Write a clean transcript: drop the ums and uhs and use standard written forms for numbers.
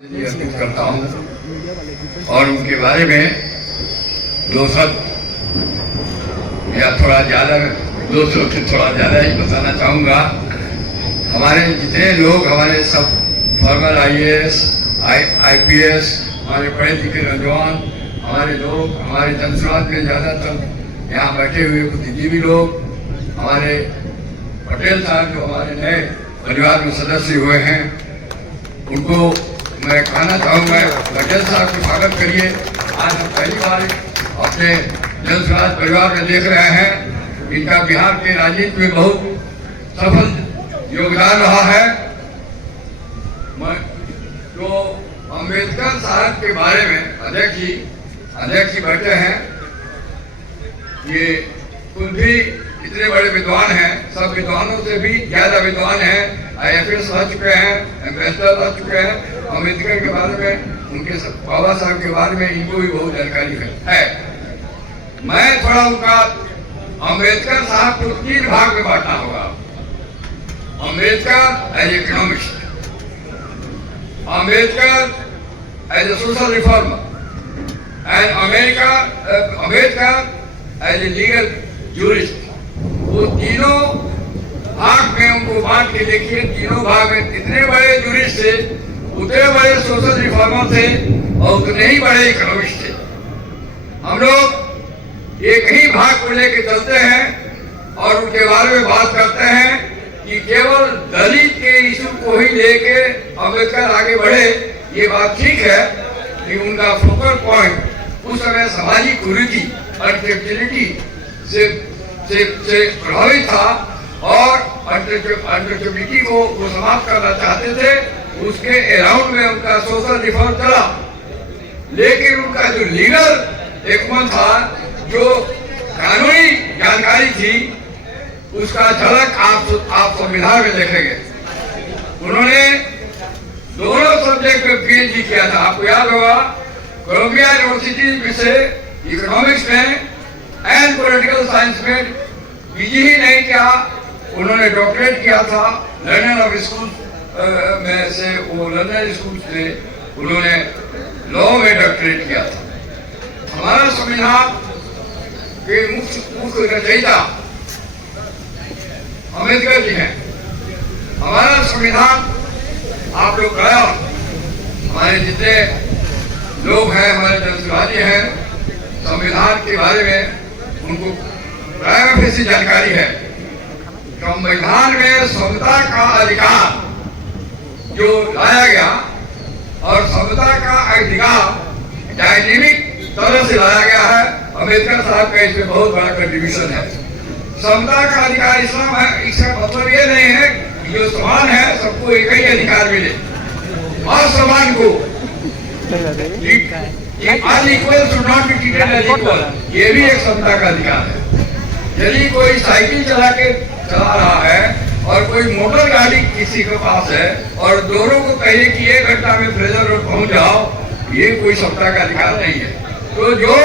अर्पित करता हूँ और उनके बारे में दो शब्द या थोड़ा ज़्यादा, दो शब्द से थोड़ा ज़्यादा ही बताना चाहूँगा। हमारे जितने लोग, हमारे सब फॉर्मर IAS, IPS, हमारे पढ़े लिखे नौजवान, हमारे लोग, हमारे जनसमाज में ज़्यादातर यहाँ बैठे हुए बुद्धिजीवी लोग, हमारे पटेल साहब जो हमारे नए परिवार में सदस्य हुए हैं, उनको मैं कहना चाहूँगा, पटेल साहब को स्वागत करिए। आज हम पहली बार अपने जनसमाज परिवार में देख रहे हैं। इनका बिहार के राजनीति में बहुत सफल योगदान रहा है। तो अम्बेडकर साहब के बारे में अध्यक्ष जी बैठे हैं, ये खुद भी इतने बड़े विद्वान हैं, सब विद्वानों से भी ज्यादा विद्वान हैं। IFS रह चुके हैं, एम्बेसडर रह चुके हैं। अम्बेडकर के बारे में, उनके बाबा साहब के बारे में इनको भी बहुत जानकारी है। मैं थोड़ा उनका अम्बेडकर साहब को 3 भाग में बांटना होगा। Ambedkar as economist, Ambedkar as a social reformer and Ambedkar as a legal jurist. वो तीनों भाग में उनको बांट के देखिए। तीनों भाग में इतने बड़े जूरिस्ट थे, उतने बड़े सोशल रिफॉर्मर थे और उतने ही बड़े इकोनॉमिस्ट थे। हम लोग एक ही भाग को लेके चलते हैं और उनके बारे में बात करते हैं कि केवल दलित के इशू को ही लेके अम्बेडकर आगे बढ़े। ये बात ठीक है कि उनका फोकल पॉइंट उस समय सामाजिक कुरीति, अनटेक्टिलिटी से प्रभावित था और अनटेक्टिलिटी को वो समाप्त करना चाहते थे। उसके अराउंड में उनका सोशल रिफॉर्म चला, लेकिन उनका जो लीगल एकमत था, जो कानूनी जानकारी थी, उसका झलक आप संविधान में देखेंगे। उन्होंने दोनों सब्जेक्ट में PhD किया था। आपको याद होगा, कोलंबिया यूनिवर्सिटी से इकोनॉमिक्स में एंड पॉलिटिकल साइंस में PG ही नहीं किया, उन्होंने डॉक्टरेट किया था लंदन ऑफ स्कूल में से। वो लंदन स्कूल से उन्होंने लॉ में डॉक्टरेट किया था। हमारा संविधान के मुख्य रचयिता अम्बेडकर जी हैं। हमारा संविधान आप लोग गया, हमारे जितने लोग हैं, हमारे जनसमाजी हैं, संविधान के बारे में उनको प्राय से जानकारी है। संविधान में समता का अधिकार जो लाया गया और समता का अधिकार डायनेमिक तरह से लाया गया है। अम्बेडकर साहब का इसमें बहुत बड़ा कंट्रीब्यूशन है। समता का अधिकार इस्लाम है, इसका मतलब ये नहीं है कि जो समान है सबको एक ही अधिकार मिले। और समान को unequal should not be treated as equal, ये भी एक समता का अधिकार है। यदि कोई साइकिल चला रहा है और कोई मोटर गाड़ी किसी के पास है और दोनों को कहिए कि 1 घंटा में फ्रेजर रोड पहुंच जाओ, ये कोई समता का अधिकार नहीं है। तो जो